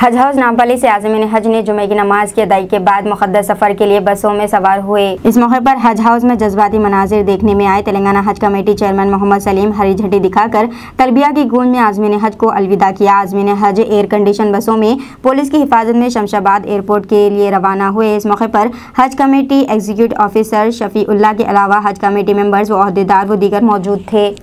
हज हाउस नामपल्ली से आज़मीन हज ने जुमे की नमाज की अदाई के बाद मुक़द्दस सफ़र के लिए बसों में सवार हुए। इस मौके पर हज हाउस में जज्बाती मनाजिर देखने में आए। तेलंगाना हज कमेटी चेयरमैन मोहम्मद सलीम हरी झंडी दिखाकर तलबिया की गूंज में आज़मीन हज को अलविदा किया। आज़मीन हज एयर कंडीशन बसों में पुलिस की हिफाजत में शमशाबाद एयरपोर्ट के लिए रवाना हुए। इस मौके पर हज कमेटी एग्जीक्यूटिव ऑफिसर शफीउल्लाह के अलावा हज कमेटी मेंबर्स व ओहदेदार व दीगर मौजूद थे।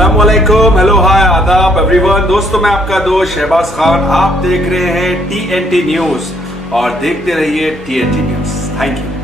अस्सलाम वालेकुम, हेलो हाय आदाब एवरीवन। दोस्तों मैं आपका दोस्त शहबाज खान, आप देख रहे हैं TNT न्यूज और देखते रहिए TNT न्यूज। Thank you.